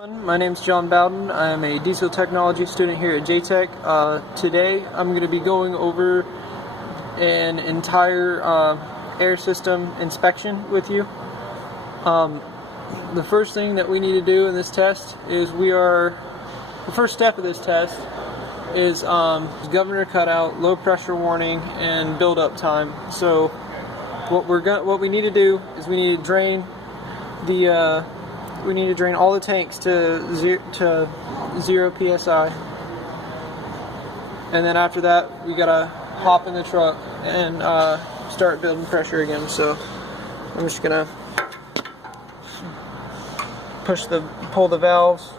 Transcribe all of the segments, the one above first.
My name's John Bowden. I'm a diesel technology student here at JTech. Today I'm going to be going over an entire air system inspection with you. The first thing that we need to do in this test is the first step of this test is governor cutout, low pressure warning, and build up time. So what we need to do is we need to drain all the tanks to 0 psi, and then after that we gotta hop in the truck and start building pressure again. So I'm just gonna pull the valves.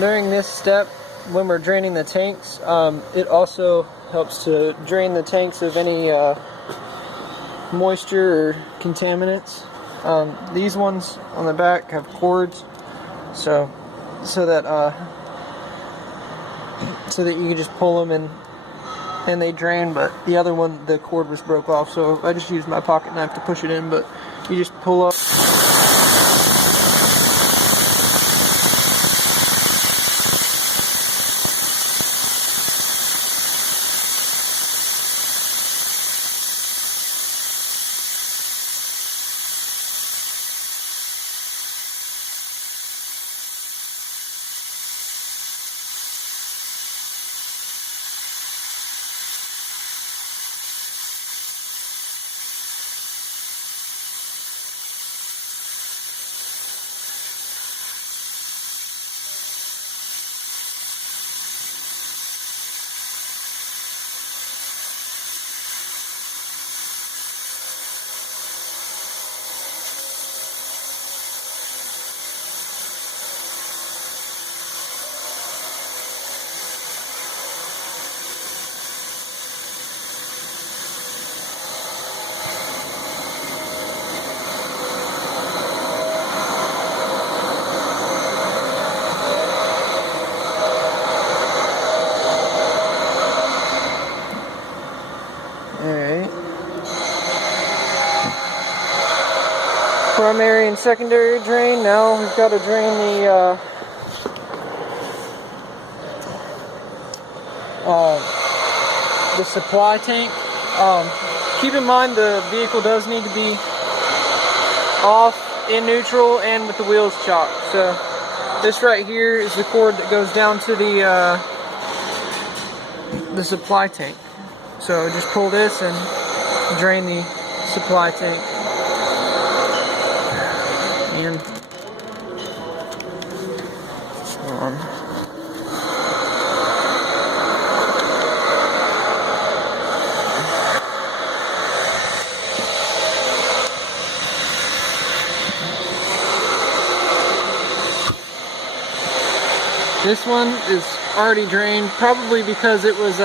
During this step, when we're draining the tanks, it also helps to drain the tanks of any moisture or contaminants. These ones on the back have cords, so that you can just pull them and they drain. But the other one, the cord was broke off, so I just used my pocket knife to push it in. But you just pull up. Primary and secondary drain. Now we've got to drain the supply tank. Keep in mind the vehicle does need to be off, in neutral, and with the wheels chocked. So this right here is the cord that goes down to the supply tank. So just pull this and drain the supply tank. And this one is already drained, probably because it was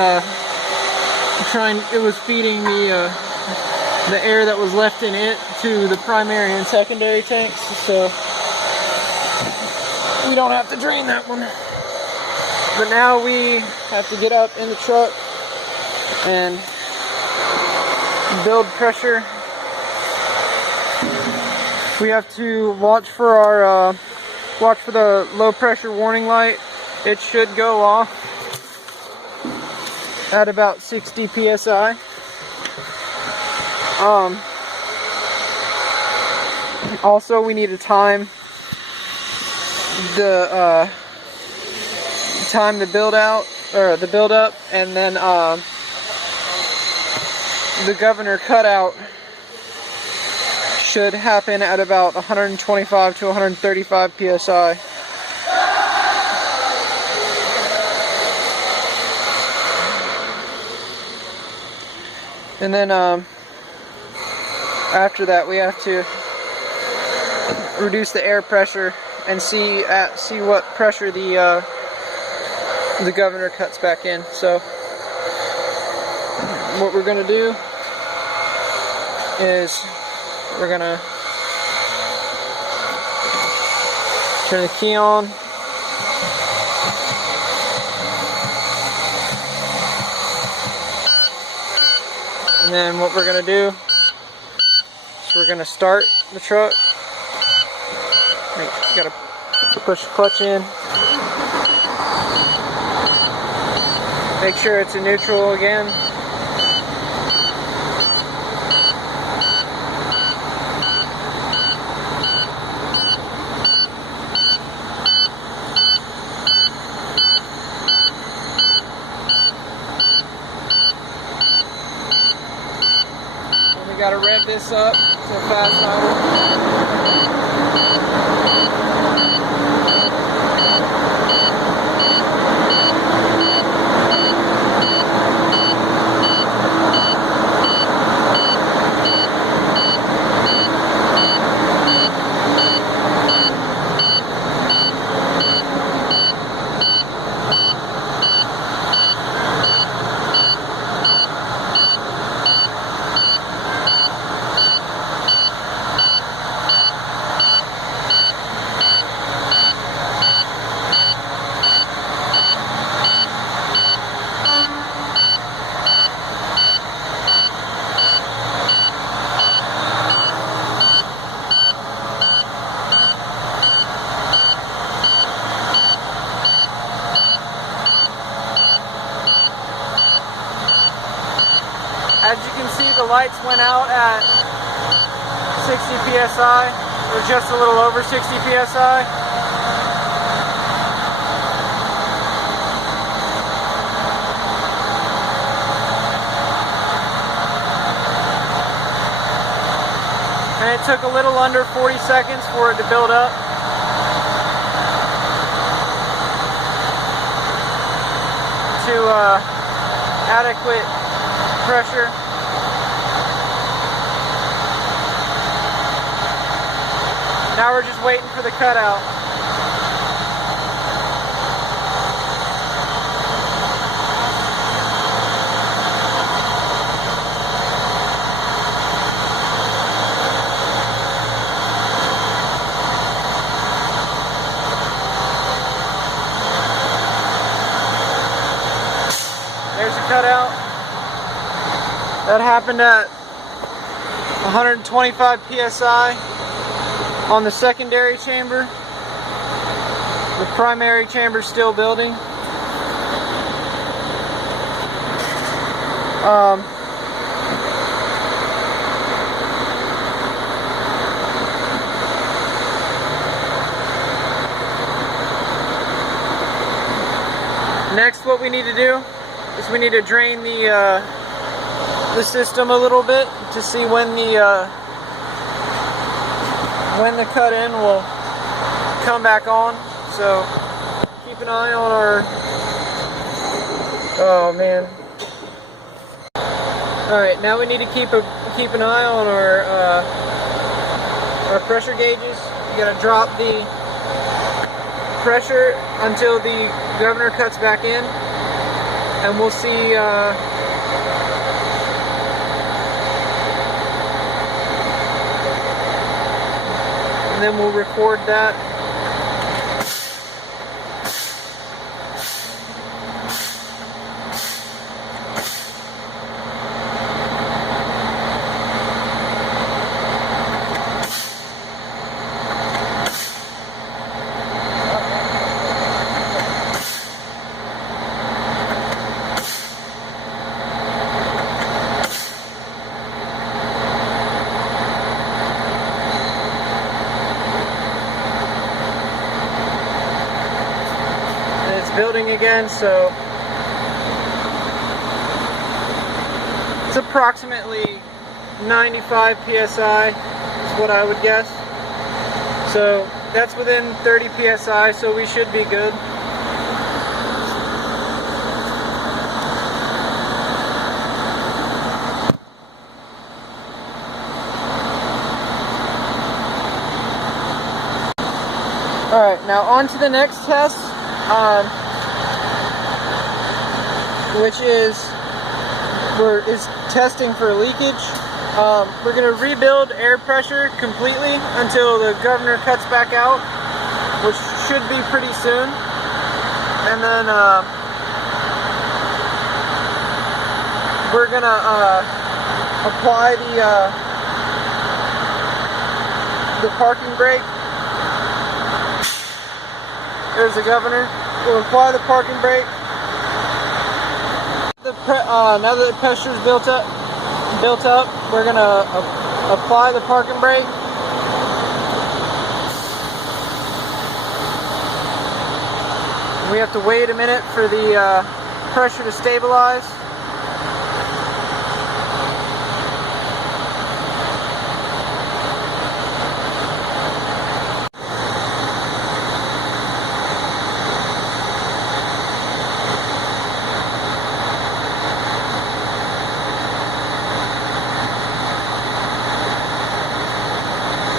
feeding the air that was left in it to the primary and secondary tanks, so we don't have to drain that one. But now we have to get up in the truck and build pressure We have to watch for our the low pressure warning light. It should go off at about 60 psi. Also, we need to time the build out, or the build up, and then the governor cutout should happen at about 125 to 135 psi. And then after that, we have to reduce the air pressure and see what pressure the governor cuts back in. So what we're gonna do is we're gonna turn the key on. And then what we're gonna do is we're gonna start the truck. You gotta push the clutch in. Make sure it's in neutral again. And we gotta rev this up to a fast idle. As you can see, the lights went out at 60 psi, or just a little over 60 psi. And it took a little under 40 seconds for it to build up. To adequate pressure. Now we're just waiting for the cutout. There's the cutout. That happened at 125 psi on the secondary chamber. The primary chamber is still building. Next, what we need to do is we need to drain the system a little bit to see when the cut in will come back on. So keep an eye on our, oh man. Alright, now we need to keep an eye on our pressure gauges. You gotta drop the pressure until the governor cuts back in, and we'll see and then we'll record that. building again, so it's approximately 95 psi is what I would guess. So that's within 30 psi, so we should be good. Alright, now on to the next test, which is testing for leakage. We're going to rebuild air pressure completely until the governor cuts back out, which should be pretty soon. And then we're going to apply the parking brake. There's the governor. We'll apply the parking brake. Now that the pressure is built up, we're gonna apply the parking brake. We have to wait a minute for the pressure to stabilize.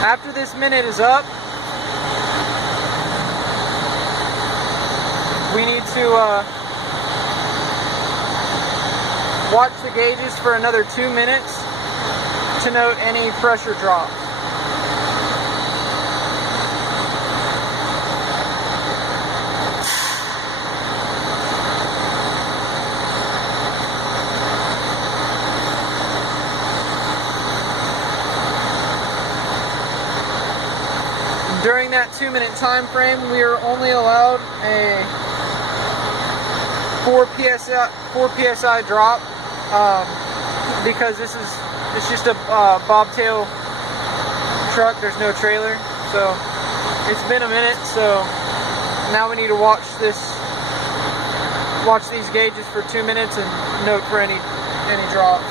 After this minute is up, we need to watch the gauges for another 2 minutes to note any pressure drop. During that 2-minute time frame, we are only allowed a 4 psi drop because it's just a bobtail truck. There's no trailer, so it's been a minute. So now we need to watch these gauges for 2 minutes and note for any drops.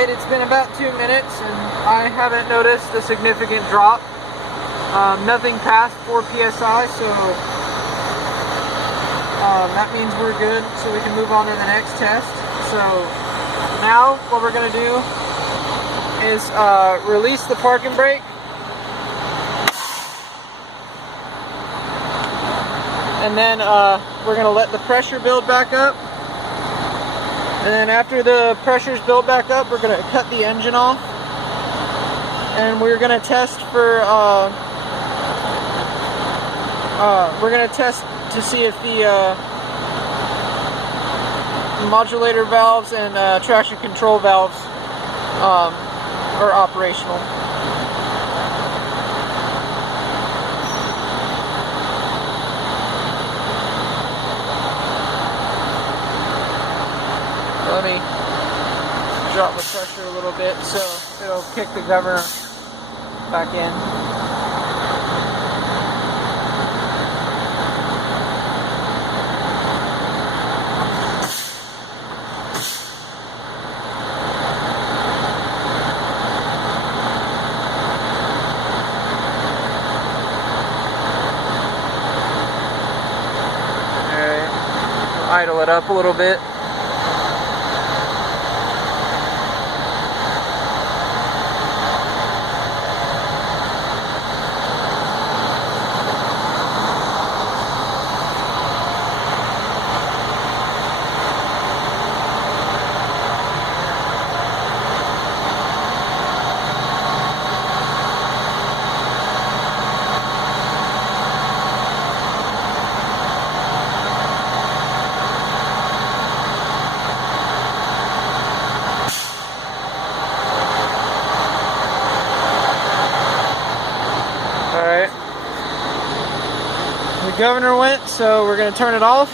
It's been about 2 minutes and I haven't noticed a significant drop. Nothing past 4 psi, so that means we're good, so we can move on to the next test. So now what we're going to do is release the parking brake. And then we're going to let the pressure build back up. And then after the pressure's built back up, we're going to cut the engine off. And we're going to test for, we're going to test to see if the modulator valves and traction control valves are operational. Let me drop the pressure a little bit so it'll kick the governor back in. Alright, idle it up a little bit. Alright. The governor went, so we're going to turn it off.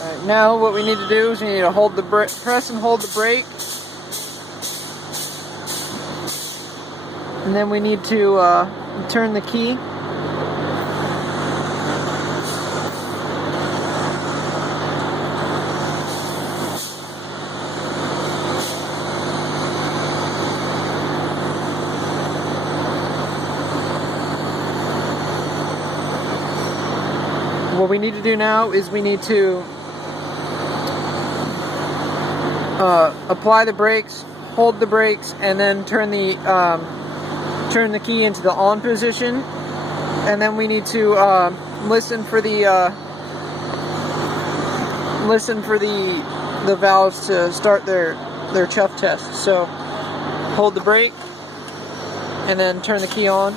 Alright, now what we need to do is we need to hold the press and hold the brake. And then we need to turn the key. What we need to do now is we need to apply the brakes, hold the brakes, and then turn the key into the on position, and then we need to listen for the valves to start their chuff test. So hold the brake and then turn the key on.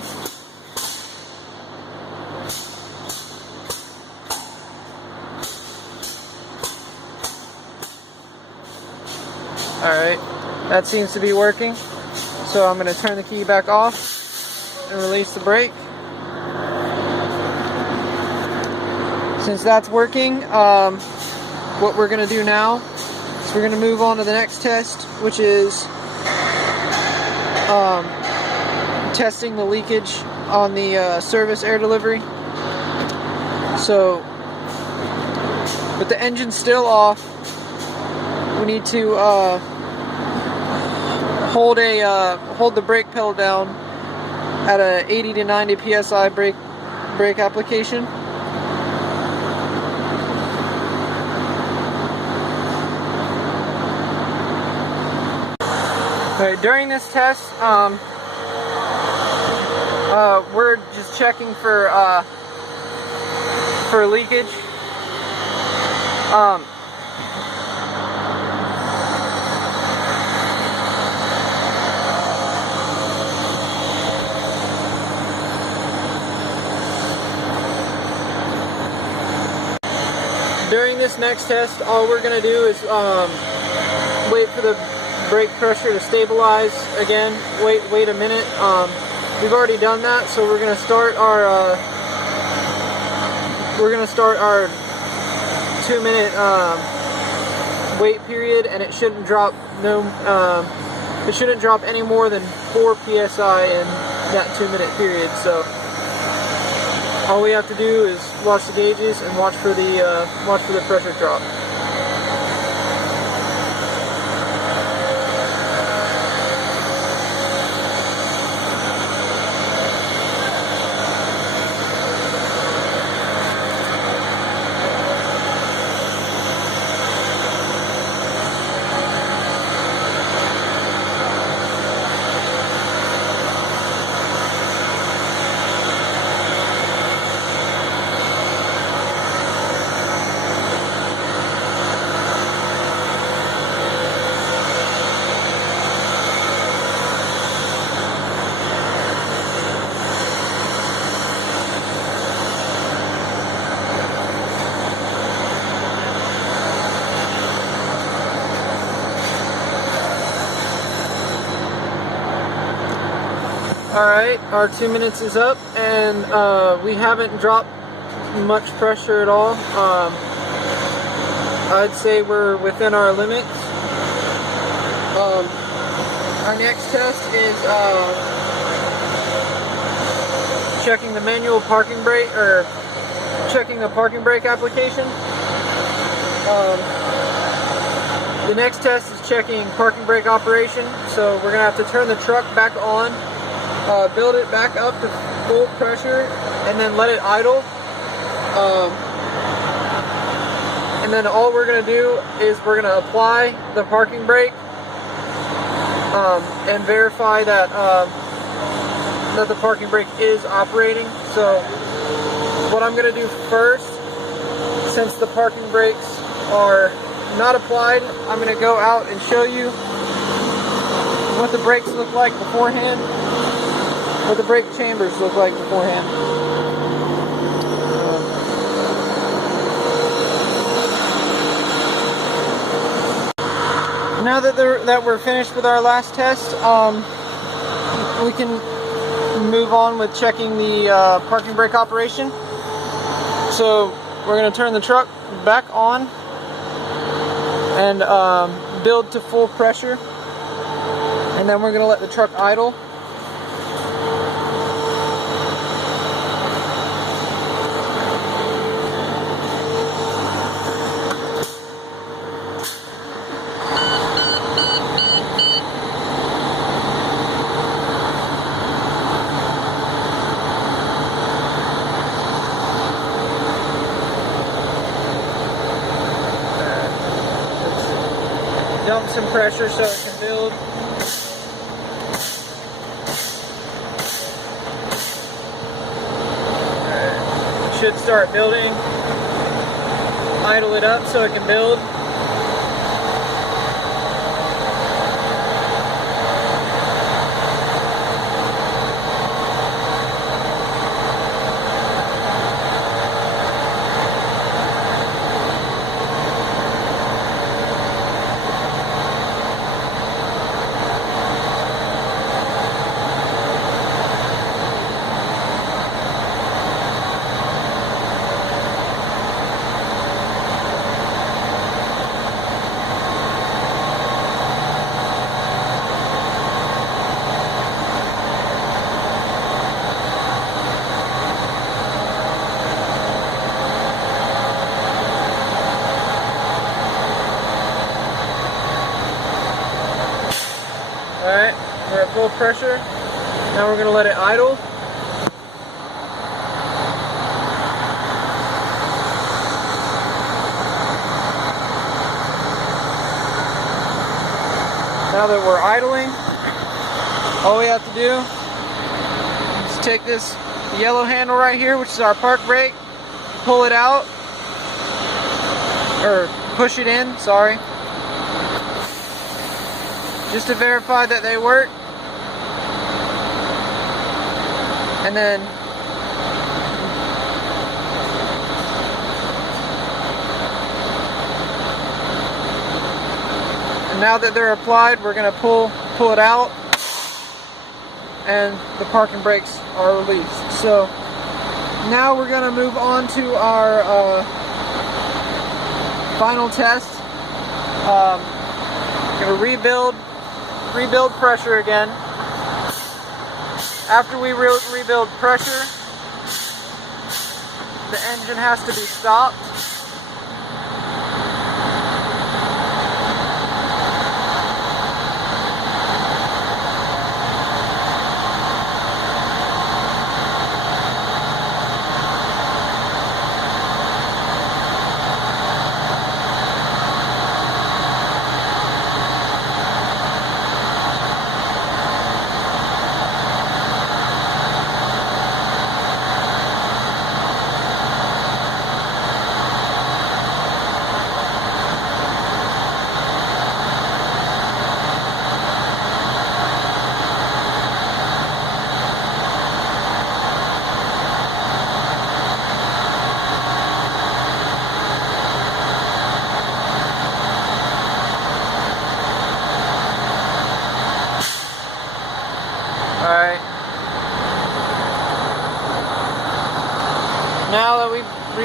Alright, that seems to be working. So I'm going to turn the key back off and release the brake. Since that's working, what we're going to do now is we're going to move on to the next test, which is testing the leakage on the service air delivery. So with the engine still off, we need to hold the brake pedal down at a 80 to 90 psi brake application. Alright, during this test, we're just checking for leakage. During this next test, all we're going to do is wait for the brake pressure to stabilize again. Wait a minute. We've already done that, so we're going to start our 2-minute wait period, and it shouldn't drop any more than 4 psi in that 2-minute period. So all we have to do is watch the gauges and watch for the pressure drop. Alright, our 2 minutes is up, and we haven't dropped much pressure at all. I'd say we're within our limits. Our next test is checking the manual parking brake, or checking the parking brake application. The next test is checking parking brake operation. So we're gonna have to turn the truck back on, build it back up to full pressure, and then let it idle. And then all we're gonna do is we're gonna apply the parking brake and verify that that the parking brake is operating. So what I'm gonna do first, since the parking brakes are not applied, I'm gonna go out and show you what the brakes look like beforehand, what the brake chambers look like beforehand. Now that we're finished with our last test, we can move on with checking the parking brake operation. So we're going to turn the truck back on and build to full pressure, and then we're going to let the truck idle. Dump some pressure so it can build. It should start building. Idle it up so it can build. Alright, we're at full pressure. Now we're going to let it idle. Now that we're idling, all we have to do is take this yellow handle right here, which is our park brake, pull it out, or push it in, sorry, just to verify that they work. And then now that they're applied, we're going to pull it out, and the parking brakes are released. So now we're going to move on to our final test. We're going to rebuild pressure again. After we rebuild pressure, the engine has to be stopped.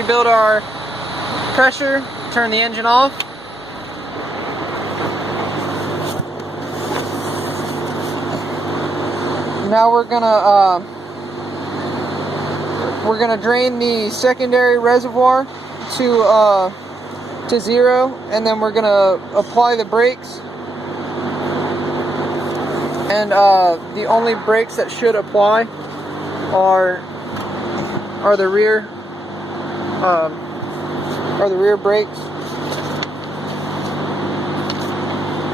build our pressure, turn the engine off. Now we're gonna drain the secondary reservoir to zero, and then we're gonna apply the brakes. And the only brakes that should apply are the rear brakes,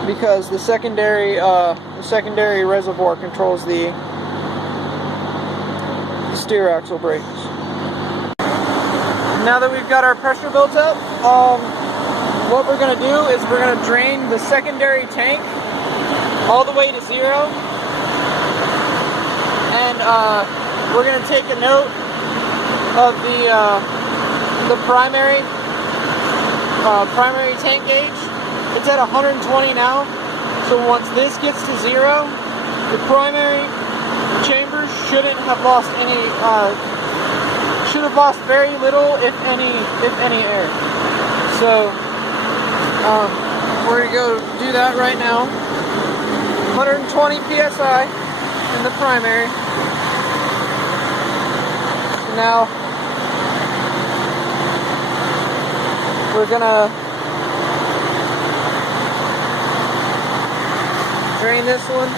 because the secondary reservoir controls the steer axle brakes. Now that we've got our pressure built up, what we're going to do is we're going to drain the secondary tank all the way to zero, and we're going to take a note of the primary tank gauge. It's at 120 now, so once this gets to zero, the primary chamber shouldn't have lost any, should have lost very little, if any air. So we're gonna go do that right now. 120 psi in the primary. Now we're gonna drain this one.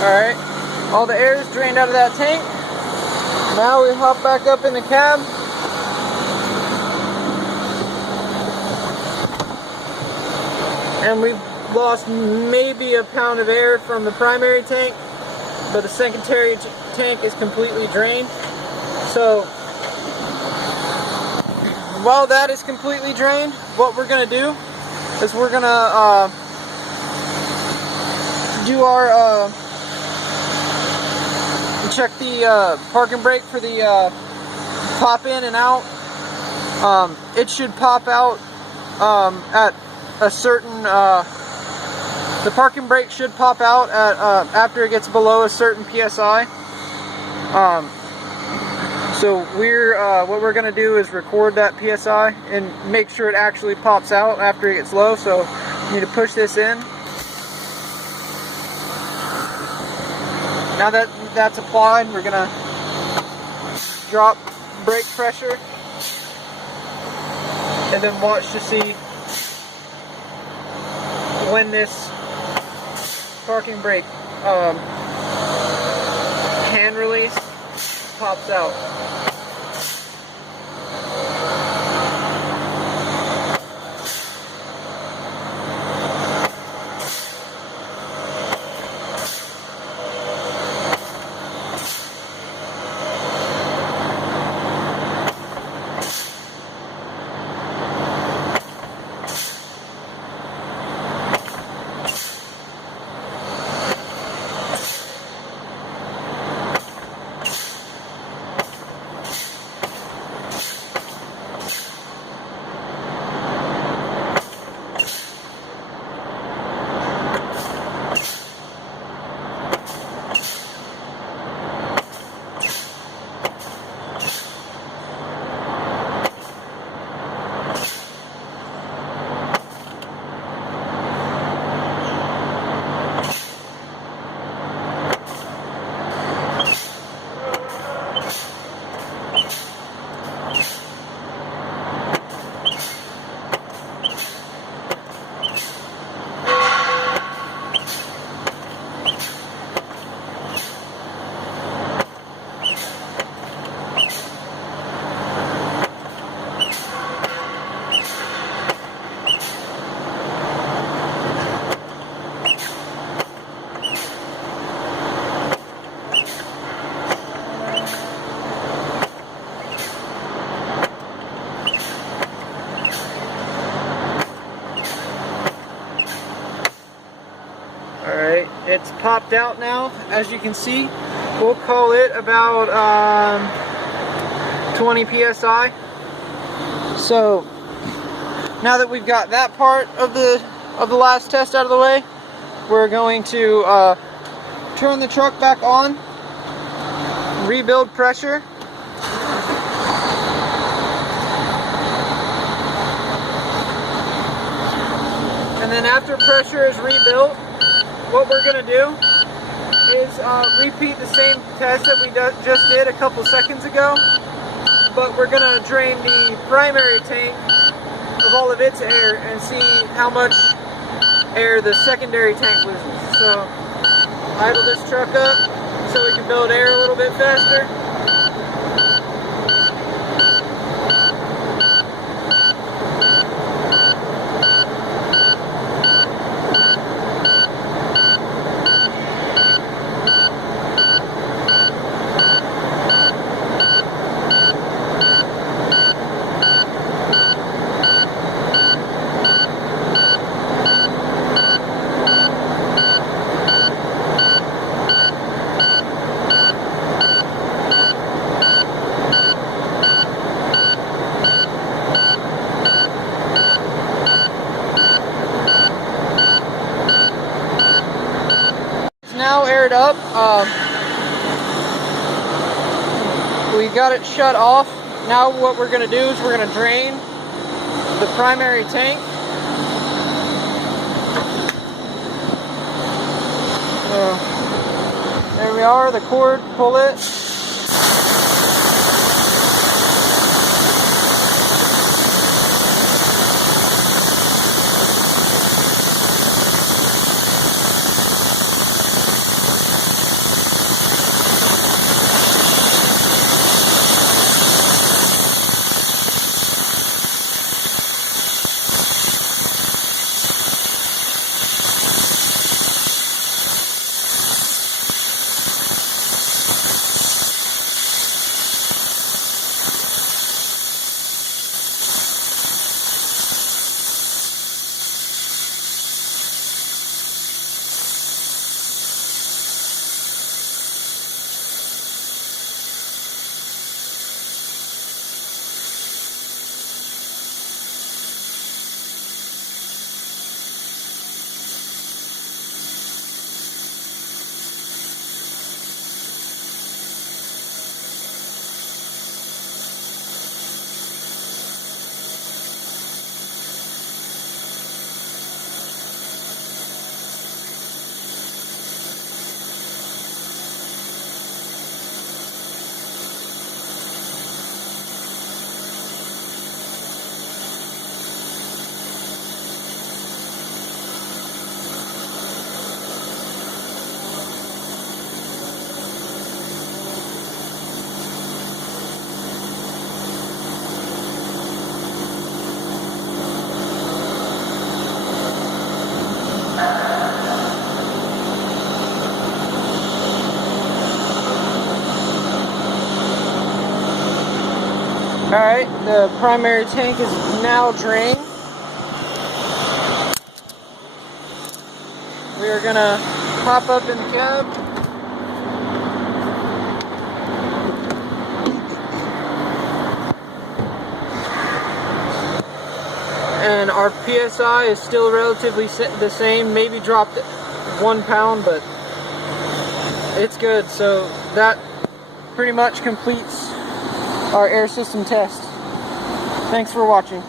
Alright, all the air is drained out of that tank. Now we hop back up in the cab. And we've lost maybe a pound of air from the primary tank, but the secondary tank is completely drained. So while that is completely drained, what we're going to do is we're going to do our check the parking brake for the pop in and out. It should pop out at a certain, the parking brake should pop out at after it gets below a certain PSI. So what we're going to do is record that PSI and make sure it actually pops out after it gets low. So you need to push this in. Now that that's applied, we're going to drop brake pressure and then watch to see when this parking brake hand release pops out. popped out now, as you can see. We'll call it about 20 psi. So now that we've got that part of the last test out of the way, we're going to turn the truck back on, rebuild pressure. And then after pressure is rebuilt, what we're going to do is repeat the same test that we just did a couple seconds ago, but we're going to drain the primary tank of all of its air and see how much air the secondary tank loses. So idle this truck up so we can build air a little bit faster. Now aired up. We got it shut off. Now what we're going to do is we're going to drain the primary tank. So there we are, the cord, pull it. Alright, the primary tank is now drained. We are gonna hop up in the cab. And our PSI is still relatively the same, maybe dropped 1 pound, but it's good. So that pretty much completes our air system test. Thanks for watching.